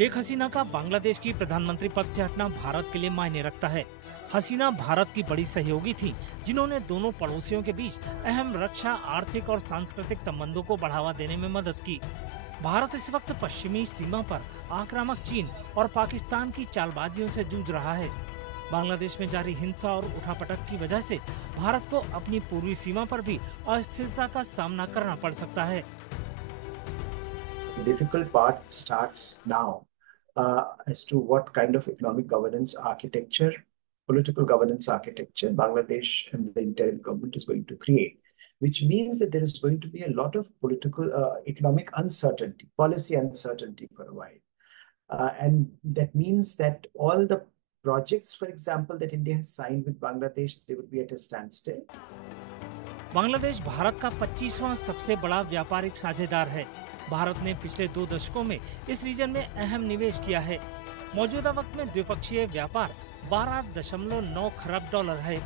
शेख हसीना का बांग्लादेश की प्रधानमंत्री पद से हटना भारत के लिए मायने रखता है। हसीना भारत की बड़ी सहयोगी थी, जिन्होंने दोनों पड़ोसियों के बीच अहम रक्षा, आर्थिक और सांस्कृतिक संबंधों को बढ़ावा देने में मदद की। भारत इस वक्त पश्चिमी सीमा पर आक्रामक चीन और पाकिस्तान की चालबाजियों से जूझ रहा है। बांग्लादेश में जारी हिंसा और उठापटक की वजह से भारत को अपनी पूर्वी सीमा पर भी अस्थिरता का सामना करना पड़ सकता है। The difficult part starts now as to what kind of economic governance architecture, political governance architecture Bangladesh and the interim government is going to create, which means that there is going to be a lot of political, economic uncertainty, policy uncertainty for a while. And that means that all the projects, for example, that India has signed with Bangladesh, they would be at a standstill. Bangladesh Bharat का 25वां सबसे बड़ा व्यापारिक साझेदार है। भारत ने पिछले 2 दशकों में इस रीजन में अहम निवेश किया है। मौजूदा वक्त में द्विपक्षीय व्यापार 12.9 खरब डॉलर है।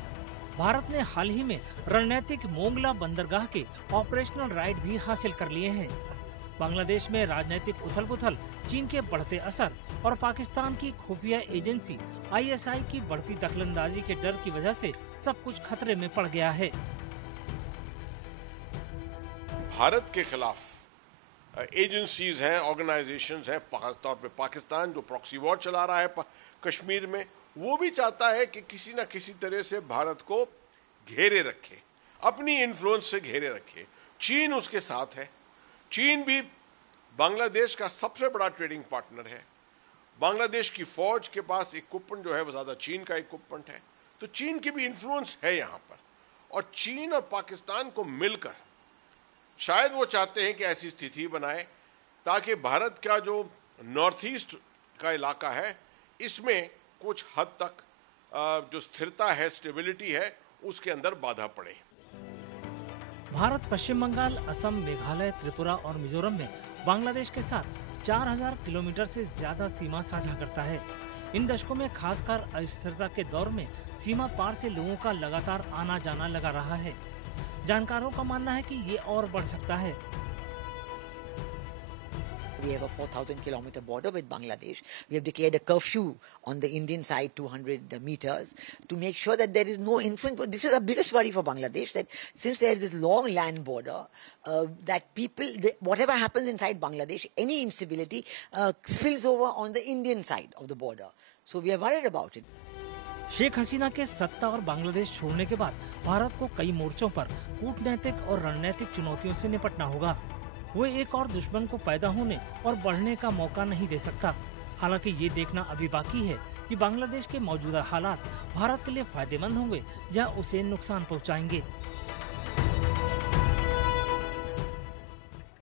भारत ने हाल ही में रणनीतिक मोंगला बंदरगाह के ऑपरेशनल राइट भी हासिल कर लिए हैं। बांग्लादेश में राजनीतिक उथल-पुथल, चीन के बढ़ते असर और पाकिस्तान की खुफिया एजेंसी ISI की बढ़ती दखलंदाजी के डर की वजह से सब कुछ खतरे में पड़ गया है। भारत के खिलाफ एजेंसीज हैं, ऑर्गेनाइजेशंस हैं, खासतौर पे पाकिस्तान जो प्रॉक्सी वॉर चला रहा है कश्मीर में, वो भी चाहता है कि किसी न किसी तरह से भारत को घेरे रखे, अपनी इन्फ्लुएंस से घेरे रखे। चीन उसके साथ है। चीन भी बांग्लादेश का सबसे बड़ा ट्रेडिंग पार्टनर है। बांग्लादेश की फौज के पास इक्विपमेंट जो है वो ज्यादा चीन का इक्विपमेंट है, तो चीन की भी इन्फ्लुएंस है यहाँ पर। और चीन और पाकिस्तान को मिलकर शायद वो चाहते हैं कि ऐसी स्थिति बनाए ताकि भारत का जो नॉर्थ ईस्ट का इलाका है, इसमें कुछ हद तक जो स्थिरता है, स्टेबिलिटी है, उसके अंदर बाधा पड़े। भारत पश्चिम बंगाल, असम, मेघालय, त्रिपुरा और मिजोरम में बांग्लादेश के साथ 4000 किलोमीटर से ज्यादा सीमा साझा करता है। इन दशकों में खासकर अस्थिरता के दौर में सीमा पार से लोगों का लगातार आना जाना लगा रहा है। जानकारों का मानना है कि ये और बढ़ सकता है। We have a 4,000 kilometer border with Bangladesh. We have declared a curfew on the Indian side 200 meters to make sure that there is no influence. But this is the biggest worry for Bangladesh, that since there is this long land border, that people, whatever happens inside Bangladesh, any instability spills over on the Indian side of the border. So we are worried about it. Sheikh Hasina के सत्ता और बांग्लादेश छोड़ने के बाद भारत को कई मोर्चों पर कूटनैतिक और रणनीतिक चुनौतियों से निपटना होगा। वो एक और दुश्मन को पैदा होने और बढ़ने का मौका नहीं दे सकता। हालांकि ये देखना अभी बाकी है कि बांग्लादेश के मौजूदा हालात भारत के लिए फायदेमंद होंगे या उसे नुकसान पहुंचाएंगे।